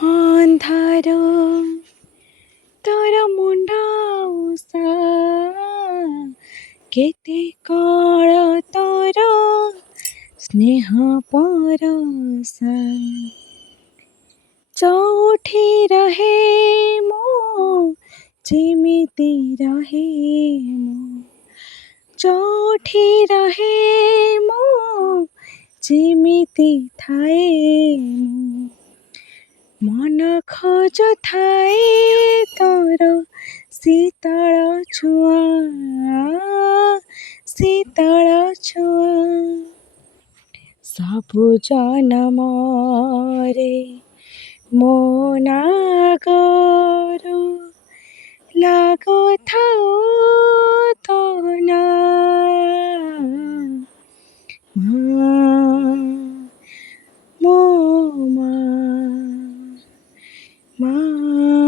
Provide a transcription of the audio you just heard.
ଅନ୍ଧାରୁ ତୋର ମୁଣ୍ଡ ଆଉଁସା, କେତେ କଳ ତୋର ସ୍ନେହ ପରସା। ଯୋଉଠି ରହେ ମୁଁ ଯେମିତି ରହେ ମୁଁ, ଯୋଉଠି ରହେ ମୁଁ ଯେମିତି ଥାଏ ମୁଁ। ମନ ଖୋଜୁଥାଏ ତୋର ଶୀତଳ ଛୁଆଁ, ଶୀତଳ ଛୁଆଁ। ସବୁ ଜନମରେ ମୋ ନାଗରୁ ଲାଗୁଥାଉ ତୋ ନାଁ। ମାଁ, ମୋ ମାଁ, ମାଁ।